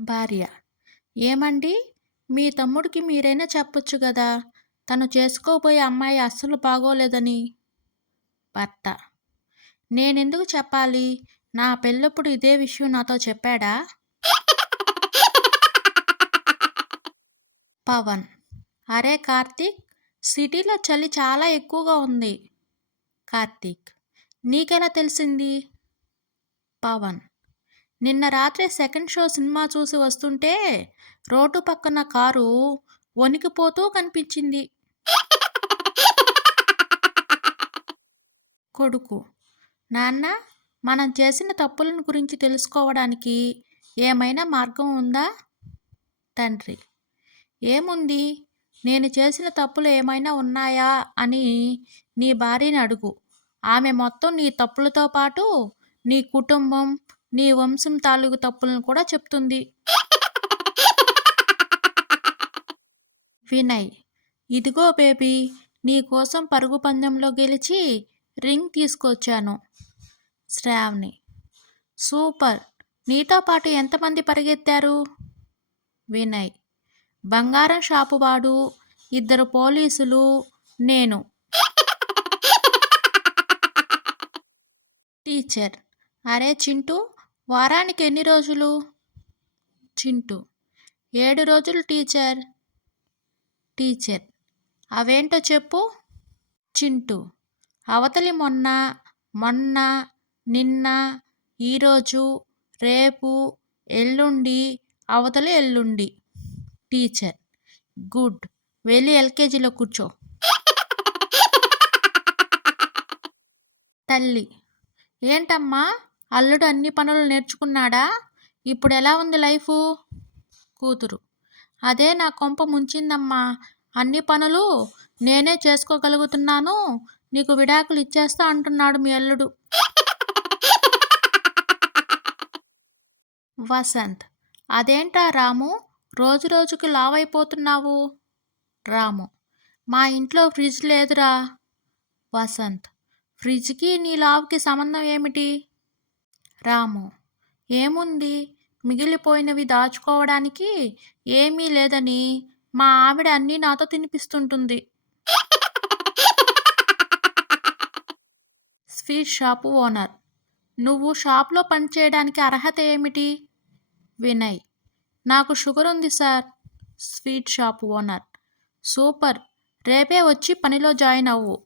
భార్య: ఏమండి, మీ తమ్ముడికి మీరైనా చెప్పొచ్చు గదా! తను చేసుకోబోయే అమ్మాయి అస్సలు బాగోలేదని. భర్త: నేనెందుకు చెప్పాలి? నా పెళ్ళప్పుడు ఇదే విషయం నాతో చెప్పాడా? పవన్: అరే కార్తీక్, సిటీలో చలి చాలా ఎక్కువగా ఉంది. కార్తీక్: నీకెలా తెలిసింది? పవన్: నిన్న రాత్రి సెకండ్ షో సినిమా చూసి వస్తుంటే రోడ్డు పక్కన కారు వణికిపోతూ కనిపించింది. కొడుకు: నాన్న, మనం చేసిన తప్పులను గురించి తెలుసుకోవడానికి ఏమైనా మార్గం ఉందా? తండ్రి: ఏముంది, నేను చేసిన తప్పులు ఏమైనా ఉన్నాయా అని నీ భార్యని అడుగు. ఆమె మొత్తం నీ తప్పులతో పాటు నీ కుటుంబం, నీ వంశం తాలూకు తప్పులను కూడా చెప్తుంది. వినయ్: ఇదిగో బేబీ, నీ కోసం పరుగు పందెంలో గెలిచి రింగ్ తీసుకొచ్చాను. శ్రావణి: సూపర్, నీతో పాటు ఎంతమంది పరిగెత్తారు? వినయ్: బంగారం షాపువాడు, 2 పోలీసులు, నేను. టీచర్: అరే చింటూ, వారానికి ఎన్ని రోజులు? చింటూ: 7 రోజులు టీచర్. టీచర్: అవేంటో చెప్పు. చింటూ: అవతలి మొన్న, మొన్న, నిన్న, ఈరోజు, రేపు, ఎల్లుండి, అవతలి ఎల్లుండి. టీచర్: గుడ్, వెళ్ళి ఎల్కేజీలో కూర్చో. తల్లి: ఏంటమ్మా, అల్లుడు అన్ని పనులు నేర్చుకున్నాడా? ఇప్పుడు ఎలా ఉంది లైఫు? కూతురు: అదే నా కొంప ముంచిందమ్మా. అన్ని పనులు నేనే చేసుకోగలుగుతున్నాను, నీకు విడాకులు ఇచ్చేస్తా అంటున్నాడు మీ అల్లుడు. వసంత్: అదేంటా రాము, రోజు రోజుకి లావైపోతున్నావు? రాము: మా ఇంట్లో ఫ్రిడ్జ్ లేదురా. వసంత్: ఫ్రిడ్జ్కి నీ లావుకి సంబంధం ఏమిటి? రాము: ఏముంది, మిగిలిపోయినవి దాచుకోవడానికి ఏమీ లేదని మా ఆవిడ అన్నీ నాతో తినిపిస్తుంటుంది. స్వీట్ షాపు ఓనర్: నువ్వు షాప్లో పనిచేయడానికి అర్హత ఏమిటి? వినయ్: నాకు షుగర్ ఉంది sir. Sweet shop owner: super, రేపే వచ్చి పనిలో జాయిన్ అవ్వు.